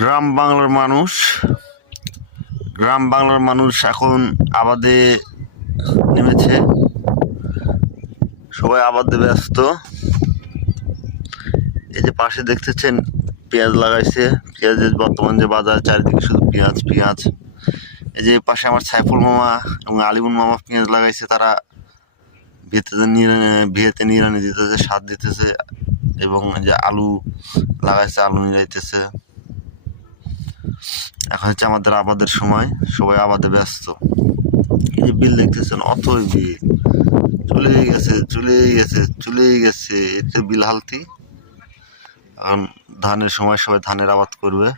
গ্রাম বাংলার মানুষ এখন আবাদে নেমেছে। সবাই আবাদে ব্যস্ত। এই যে পাশে দেখতেছেন পেঁয়াজ লাগাইছে। পেঁয়াজের বর্তমান যে বাজার, চারিদিকে শুধু পেঁয়াজ পেঁয়াজ। এই যে পাশে আমার সাইফুল মামা এবং আলিমুল মামা পেঁয়াজ লাগাইছে। তারা বিয়েতে নিড়ানি দিতেছে, সার দিতেছে এবং যে আলু লাগাইছে, আলু নিড়াইতেছে। এখন হচ্ছে আমাদের আবাদের সময়, সবাই আবাদে ব্যস্ত। এই যে বিল দেখতেছেন, অতই বিল চলে গেছে এটা বিল হালতি। এখন ধানের সময়, সবাই ধানের আবাদ করবে।